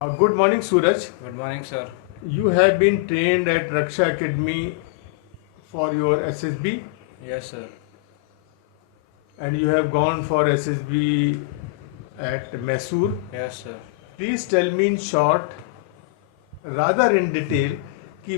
Good morning, Suraj. Good morning, sir. You have been trained at Rakshaacademy for your SSB Yes, sir. and you have gone for SSB at Mysore. Yes, sir. Please tell me in short, rather in detail,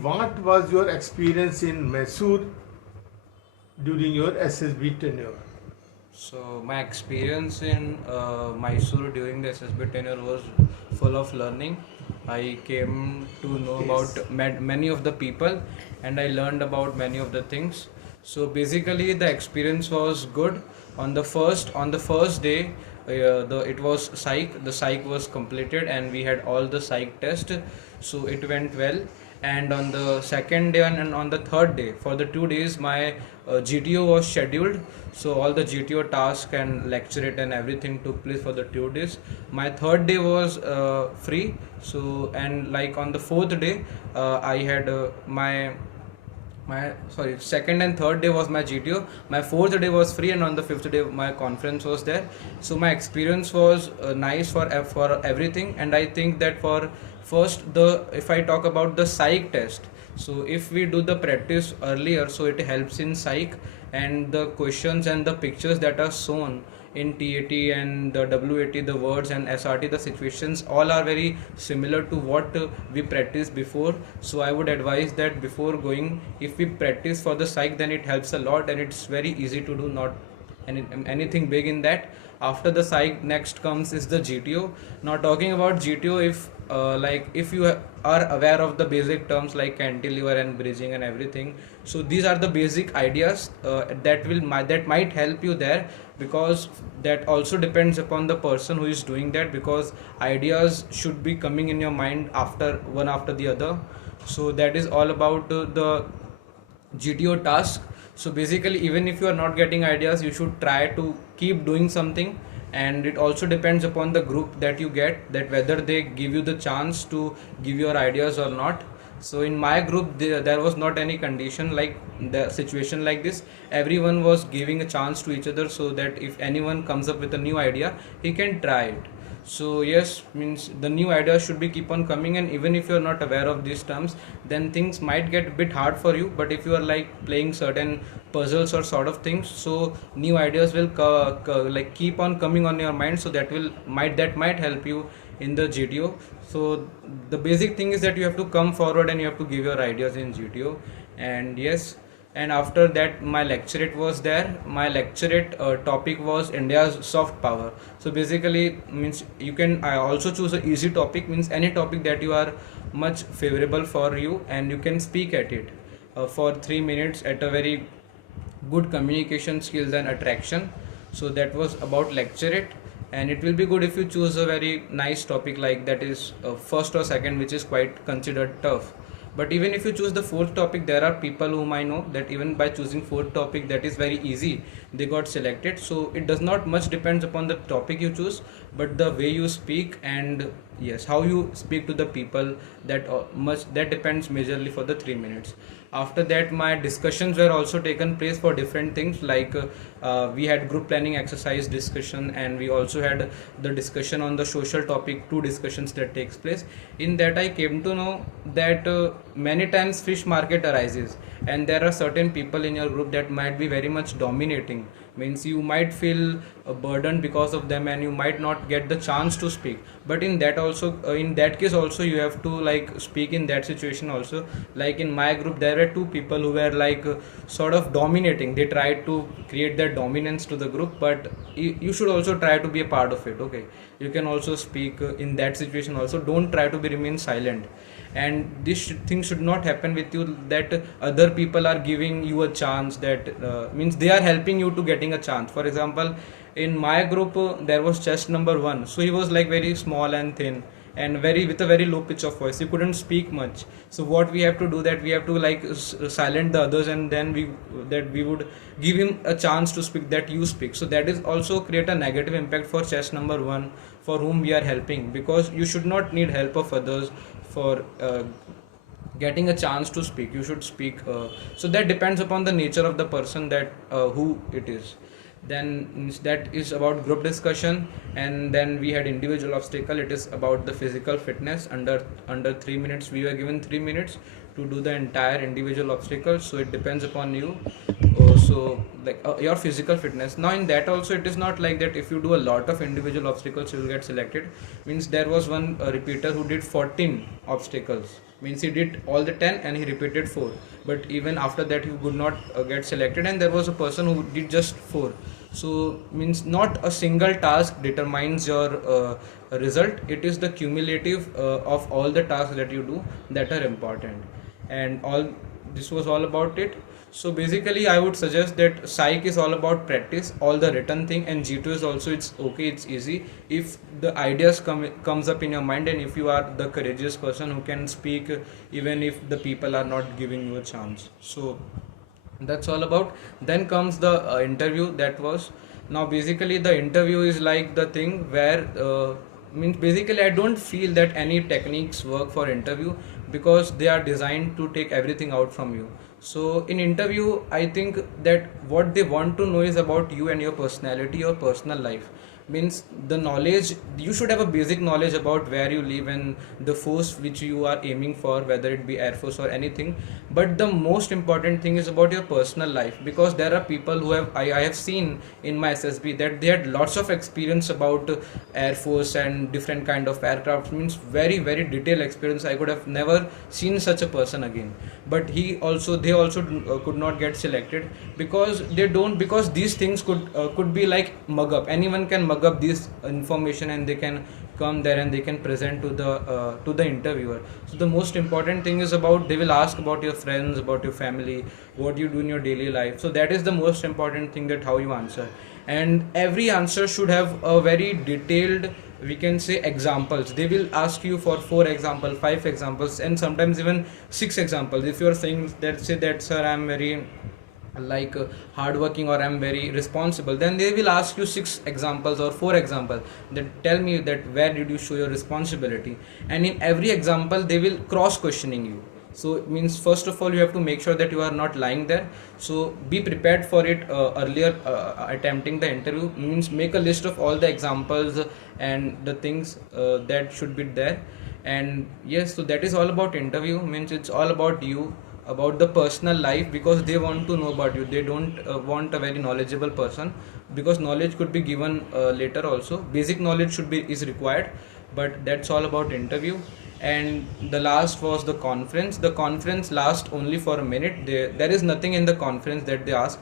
what was your experience in Mysore during your SSB tenure? So my experience in Mysore during the SSB tenure was full of learning. I came to know Yes. about many of the people, and I learned about many of the things. So basically, the experience was good. On the first day, it was psych. The psych was completed, and we had all the psych test. So it went well. And on the second day and on the third day, for the 2 days, my GTO was scheduled. So all the GTO tasks and lecturate and everything took place for the 2 days. My third day was free. So and like on the fourth day, I had my sorry, second and third day was my GTO. My fourth day was free, and on the fifth day my conference was there. So my experience was nice for everything. And I think that for first, the if I talk about the psych test, so if we do the practice earlier, so it helps in psych. And the questions and the pictures that are shown in TAT and the WAT, the words, and SRT, the situations all are very similar to what we practiced before. So I would advise that before going, if we practice for the psych, then it helps a lot, and it's very easy to do, not anything big in that. After the psych, next comes is the GTO. Now talking about GTO, if you are aware of the basic terms like cantilever and bridging and everything, so these are the basic ideas that might help you there, because that also depends upon the person who is doing that, because ideas should be coming in your mind after one after the other. So that is all about the GTO task. So basically, even if you are not getting ideas, you should try to keep doing something. And it also depends upon the group that you get, that whether they give you the chance to give your ideas or not. So in my group, there was not any condition like the situation like this. Everyone was giving a chance to each other, so that if anyone comes up with a new idea, he can try it. So yes, means the new ideas should be keep on coming, and even if you are not aware of these terms, then things might get a bit hard for you. But if you are like playing certain puzzles or sort of things, so new ideas will like keep on coming on your mind, so that might help you in the GTO. So the basic thing is that you have to come forward and you have to give your ideas in GTO. And yes, and after that my lecturate was there. My lecturate topic was India's soft power. So basically, means you can I also choose a easy topic, means any topic that you are much favorable for you, and you can speak at it for 3 minutes at a very good communication skills and attraction. So that was about lecturate. And it will be good if you choose a very nice topic, like that is first or second, which is quite considered tough. But even if you choose the fourth topic, there are people whom I know that even by choosing fourth topic, that is very easy, they got selected. So it does not much depends upon the topic you choose, but the way you speak, and yes, how you speak to the people, that depends majorly for the 3 minutes. After that, my discussions were also taken place for different things, like we had group planning exercise discussion, and we also had the discussion on the social topic, two discussions that takes place. In that, I came to know that many times fish market arises, and there are certain people in your group that might be very much dominating, means you might feel burdened because of them, and you might not get the chance to speak. But in that case also, you have to like speak in that situation also. Like in my group, there were two people who were like sort of dominating. They tried to create that dominance to the group, but you should also try to be a part of it. Okay, you can also speak in that situation also. Don't try to be remain silent. And this thing should not happen with you, that other people are giving you a chance, that means they are helping you to getting a chance. For example, in my group, there was chest number 1, so he was like very small and thin, and very with a very low pitch of voice, he couldn't speak much. So what we have to do, that we have to like silent the others, and then we would give him a chance to speak, that you speak. So that is also create a negative impact for chest number 1, for whom we are helping, because you should not need help of others for getting a chance to speak. You should speak. So that depends upon the nature of the person, that who it is. Then that is about group discussion, and then we had individual obstacle. It is about the physical fitness. Under 3 minutes, we were given 3 minutes to do the entire individual obstacle. So it depends upon you. So like your physical fitness. Now in that also, it is not like that if you do a lot of individual obstacles you will get selected. Means there was one repeater who did 14 obstacles. Means he did all the 10 and he repeated 4, but even after that he could not get selected. And there was a person who did just 4. So means not a single task determines your result. It is the cumulative of all the tasks that you do that are important. And all this was all about it. So basically I would suggest that psych is all about practice, all the written thing, and G2 is also, it's okay, it's easy if the ideas comes up in your mind, and if you are the courageous person who can speak even if the people are not giving you a chance. So that's all about. Then comes the interview. That was, now basically the interview is like the thing where means basically I don't feel that any techniques work for interview, because they are designed to take everything out from you. So in interview I think that what they want to know is about you and your personality, your personal life. Means the knowledge, you should have a basic knowledge about where you live and the force which you are aiming for, whether it be Air Force or anything. But the most important thing is about your personal life, because there are people who have, I have seen in my SSB that they had lots of experience about Air Force and different kind of aircraft. Means very very detailed experience. I could have never seen such a person again. But they also could not get selected because they don't, because these things could be like mug up. Anyone can mug up this information and they can come there and they can present to the interviewer. So the most important thing is about, they will ask about your friends, about your family, what you do in your daily life. So that is the most important thing, that how you answer. And every answer should have a very detailed, we can say, examples. They will ask you for 4 examples, 5 examples, and sometimes even 6 examples. If you are saying that, say that sir, I am very like hardworking or I'm very responsible, then they will ask you 6 examples or 4 examples that tell me that where did you show your responsibility. And in every example they will cross questioning you. So it means, first of all, you have to make sure that you are not lying there. So be prepared for it earlier attempting the interview. Means make a list of all the examples and the things that should be there. And yes, so that is all about interview. Means it's all about you, about the personal life, because they want to know about you. They don't want a very knowledgeable person, because knowledge could be given later also. Basic knowledge is required, but that's all about interview. And the last was the conference. The conference lasts only for a minute. There is nothing in the conference that they ask.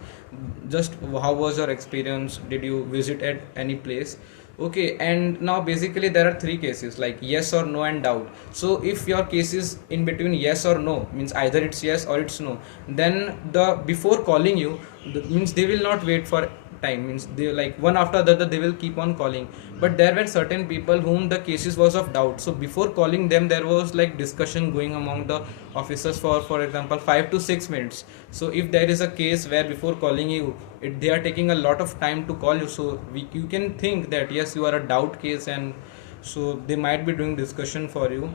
Just how was your experience? Did you visit at any place? Okay, and now basically there are 3 cases, like yes or no and doubt. So if your case is in between yes or no, means either it's yes or it's no, then before calling you, means they will not wait for time. Means they, like one after the other, they will keep on calling. But there were certain people whom the cases was of doubt. So before calling them, there was like discussion going among the officers for example 5 to 6 minutes. So if there is a case where before calling you, they are taking a lot of time to call you, so you can think that yes, you are a doubt case, and so they might be doing discussion for you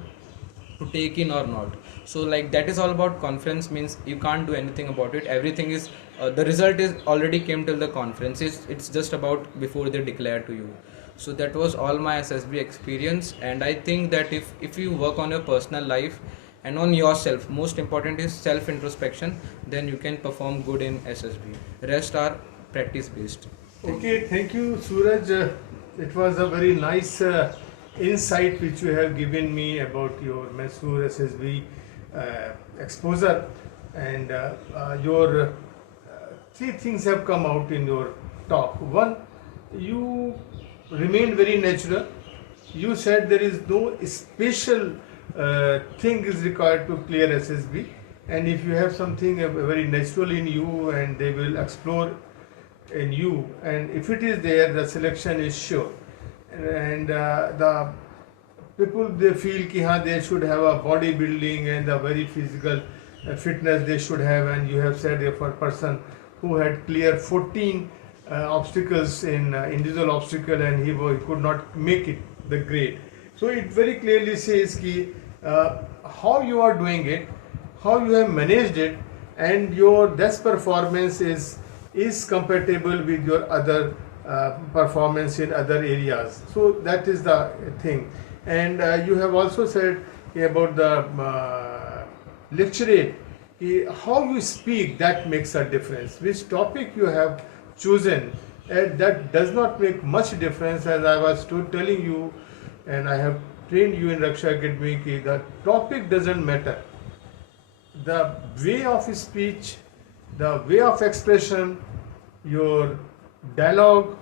to take in or not. So like that is all about conference. Means you can't do anything about it. Everything is the result is already came till the conference. It's just about before they declare to you. So that was all my SSB experience. And I think that if you work on your personal life and on yourself, most important is self introspection, then you can perform good in SSB. Rest are practice based. Okay, thank you, Suraj. It was a very nice insight which you have given me about your Mysore SSB exposure, and your 3 things have come out in your talk. One, you remained very natural. You said there is no special thing is required to clear SSB, and if you have something very natural in you, and they will explore in you, and if it is there, the selection is sure. And the people, they feel ki they should have a bodybuilding and a very physical fitness they should have, and you have said for a person who had cleared 14 obstacles in individual obstacle, and he could not make it the grade. So it very clearly says ki how you are doing it, how you have managed it, and your best performance is is compatible with your other performance in other areas. So that is the thing. And you have also said about the lecturate, how you speak, that makes a difference. Which topic you have chosen, that does not make much difference. As I was telling you, and I have trained you in Rakshaacademy, the topic doesn't matter. The way of speech, the way of expression, your dialogue,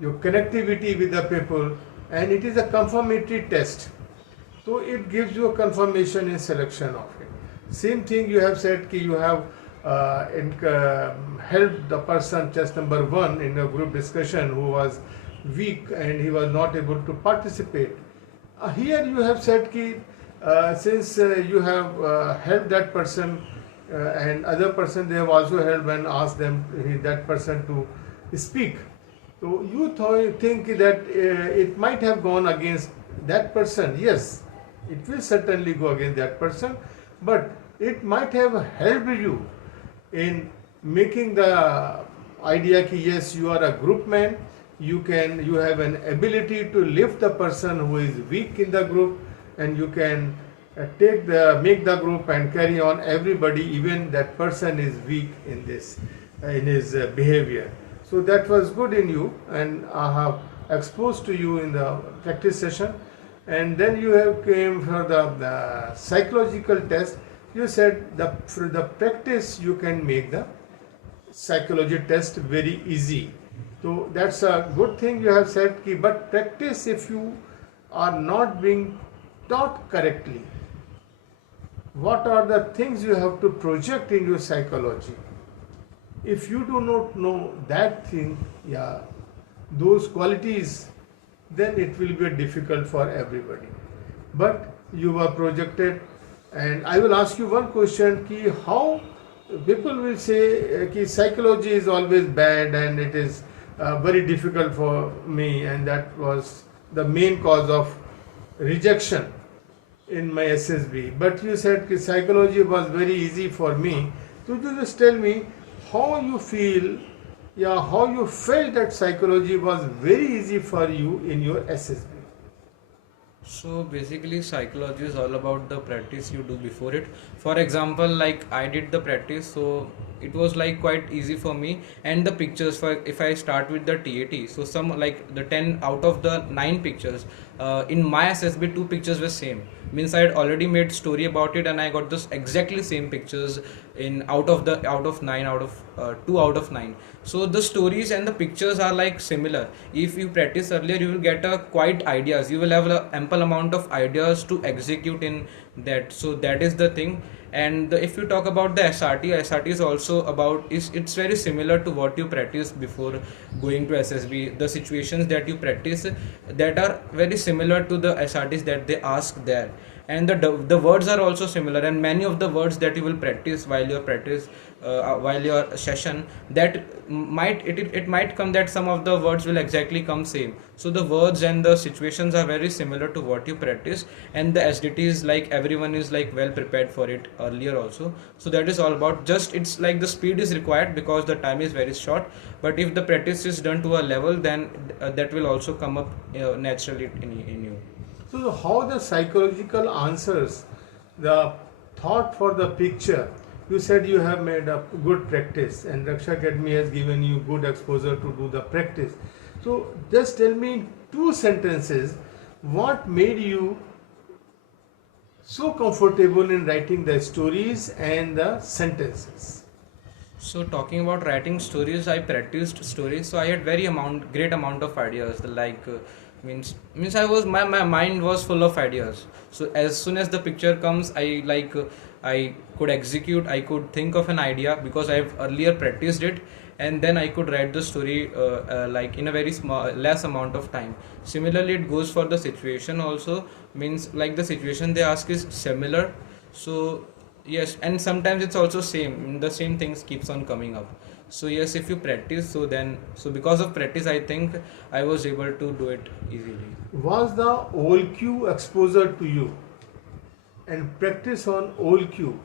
your connectivity with the people, and it is a confirmatory test. So it gives you a confirmation in selection of it. Same thing you have said, you have helped the person test number 1 in a group discussion who was weak and he was not able to participate. Here you have said since you have helped that person and other person, they have also helped and asked that person to speak. So you think that it might have gone against that person. Yes, it will certainly go against that person, but it might have helped you in making the idea that yes, you are a group man, you have an ability to lift the person who is weak in the group, and you can make the group and carry on everybody, even that person is weak in his behavior. So that was good in you, and I have exposed to you in the practice session. And then you have came for the psychological test. You said for the practice you can make the psychology test very easy. So that's a good thing you have said. But practice, if you are not being taught correctly, what are the things you have to project in your psychology? If you do not know that thing, those qualities, then it will be difficult for everybody. But you were projected, and I will ask you one question: how people will say psychology is always bad and it is very difficult for me, and that was the main cause of rejection in my SSB. But you said psychology was very easy for me. Could you just tell me how you feel, how you felt that psychology was very easy for you in your SSB? So basically psychology is all about the practice you do before it. For example, like I did the practice, so it was like quite easy for me. And the pictures, if I start with the TAT, so some like the 10 out of the 9 pictures in my SSB, 2 pictures were same. Means I had already made story about it, and I got this exactly same pictures in out of 2 out of 9. So the stories and the pictures are like similar. If you practice earlier, you will get a quite ideas. You will have an ample amount of ideas to execute in that. So that is the thing. And if you talk about the SRT is also about, it's very similar to what you practice before going to SSB. The situations that you practice that are very similar to the SRTs that they ask there. And the words are also similar, and many of the words that you will practice while your session, that it might come that some of the words will exactly come same. So the words and the situations are very similar to what you practice, and the SDT is like everyone is like well prepared for it earlier also. So that is all about, just it's like the speed is required because the time is very short, but if the practice is done to a level, then that will also come up naturally in you. So how the psychological answers, the thought for the picture, you said you have made a good practice, and Rakshaacademy has given you good exposure to do the practice. So just tell me in 2 sentences, what made you so comfortable in writing the stories and the sentences? So talking about writing stories, I practiced stories, so I had great amount of ideas. Means my mind was full of ideas. So as soon as the picture comes, I could execute, I could think of an idea because I've earlier practiced it, and then I could write the story like in a very less amount of time. Similarly, it goes for the situation also. Means like the situation they ask is similar. So yes, and sometimes it's also same. The same things keeps on coming up. So yes, if you practice, so because of practice, I think I was able to do it easily. Was the OLQ exposure to you and practice on OLQ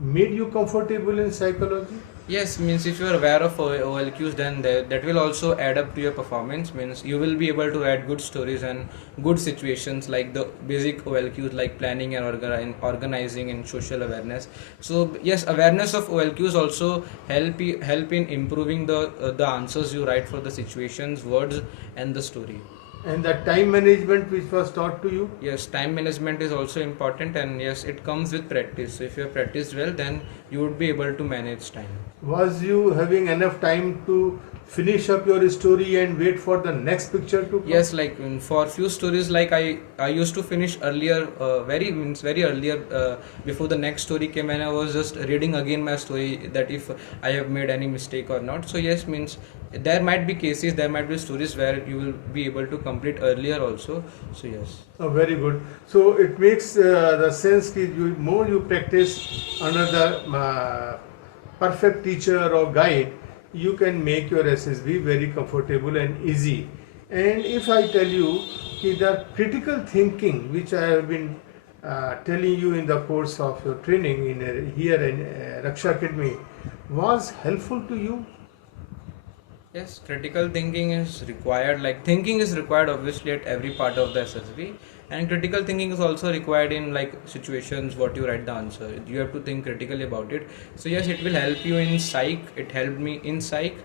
made you comfortable in psychology? Yes, means if you are aware of OLQs, then that will also add up to your performance. Means you will be able to write good stories and good situations like the basic OLQs like planning and organizing and social awareness. So yes, awareness of OLQs also help in improving the answers you write for the situations, words, and the story. And the time management which was taught to you? Yes, time management is also important, and yes, it comes with practice. So if you have practiced well, then you would be able to manage time. Was you having enough time to finish up your story and wait for the next picture to come? Yes, like for few stories, like I used to finish earlier, very earlier before the next story came, and I was just reading again my story that if I have made any mistake or not. So yes, means there might be cases, there might be stories where you will be able to complete earlier also. So yes. Oh, very good. So it makes the sense that you more you practice under the perfect teacher or guide, you can make your SSB very comfortable and easy. And if I tell you the critical thinking, which I have been telling you in the course of your training here in Rakshaacademy, was helpful to you? Yes, critical thinking is required. Like thinking is required obviously at every part of the SSB, and critical thinking is also required in like situations what you write the answer. You have to think critically about it. So yes, it will help you in psych. It helped me in psych,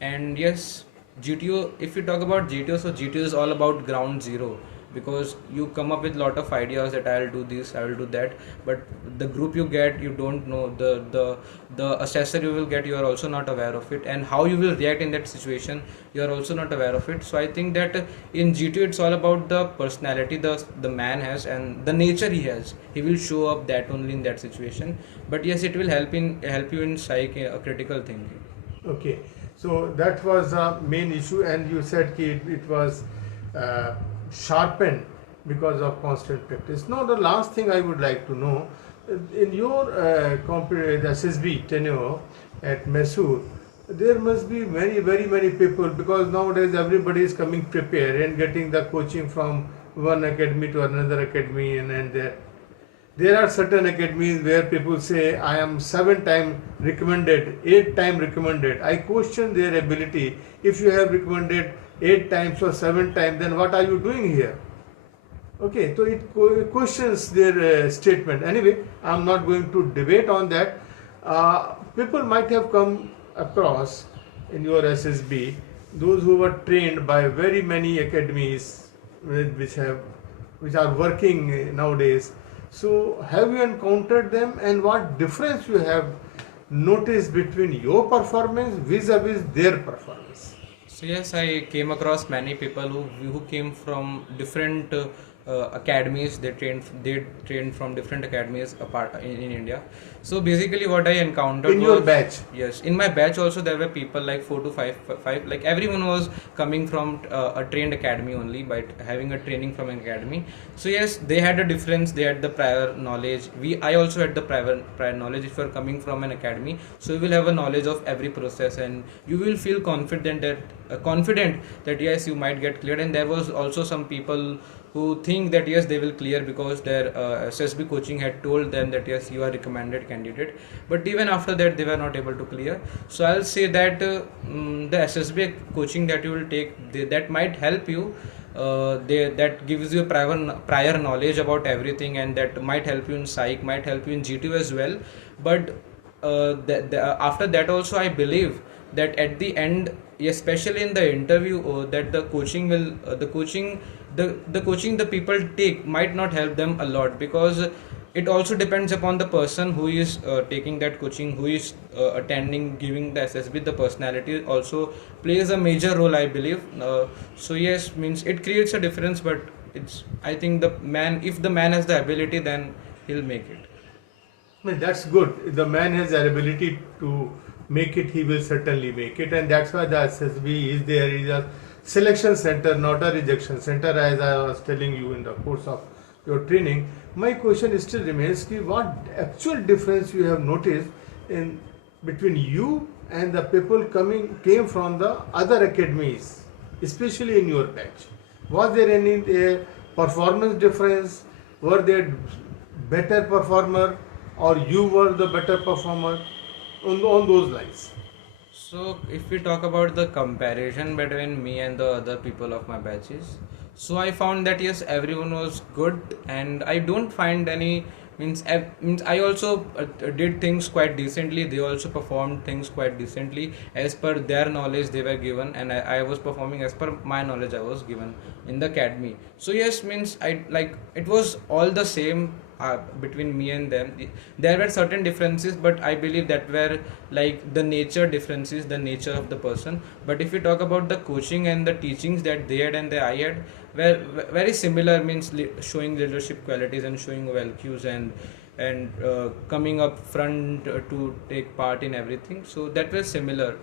and yes, GTO. If you talk about GTO, so GTO is all about ground zero, because you come up with lot of ideas that I'll do this, I will do that, but the group you get, you don't know the assessor you will get, you are also not aware of it, and how you will react in that situation, you are also not aware of it. So I think that in GTO it's all about the personality the man has and the nature he has. He will show up that only in that situation. But yes, it will help you in psych, critical thinking. Okay, so that was the main issue, and you said that it was sharpened because of constant practice. Now, the last thing I would like to know, in your SSB tenure at Mysore, there must be very many people, because nowadays everybody is coming prepared and getting the coaching from one academy to another academy, and there are certain academies where people say I am 7 times recommended, 8 times recommended. I question their ability. If you have recommended 8 times or 7 times, then what are you doing here? Okay, so it questions their statement. Anyway, I am not going to debate on that. People might have come across in your SSB those who were trained by very many academies which are working nowadays. So have you encountered them, and what difference you have noticed between your performance vis-a-vis their performance? So yes, I came across many people who came from different academies. They trained from different academies apart in India. So basically, what I encountered In your batch? Yes, in my batch also there were people like 4 to 5. Like everyone was coming from a trained academy only by having a training from an academy. So yes, they had a difference. They had the prior knowledge. I also had the prior knowledge. If you are coming from an academy, so you will have a knowledge of every process, and you will feel confident that yes, you might get cleared. And there was also some people who think that yes, they will clear because their SSB coaching had told them that yes, you are recommended candidate, but even after that they were not able to clear. So I'll say that the SSB coaching that you will take, that might help you. That gives you prior knowledge about everything, and that might help you in psych, might help you in GTO as well. But after that also, I believe that at the end, especially in the interview, that the coaching will the coaching the people take might not help them a lot, because it also depends upon the person who is taking that coaching, who is attending, giving the SSB. The personality also plays a major role, I believe. So yes, means it creates a difference, but I think if the man has the ability, then he'll make it. Well, that's good. If the man has the ability to make it, he will certainly make it, and that's why the SSB is there. Is a selection center, not a rejection center, as I was telling you in the course of your training. My question still remains: what actual difference you have noticed in between you and the people came from the other academies, especially in your batch? Was there any performance difference? Were they better performer, or you were the better performer? on those lines. So if we talk about the comparison between me and the other people of my batches, so I found that yes, everyone was good, and I don't find any means I also did things quite decently. They also performed things quite decently as per their knowledge they were given, and I was performing as per my knowledge I was given in the academy. So yes, means I like it was all the same between me and them. There were certain differences, but I believe that were like the nature differences, the nature of the person. But if we talk about the coaching and the teachings that they had and that I had, were very similar. Means showing leadership qualities and showing well cues and coming up front to take part in everything. So that was similar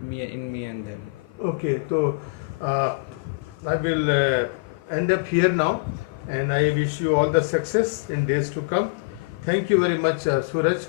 me and them. Okay, so I will end up here now, and I wish you all the success in days to come. Thank you very much, Suraj,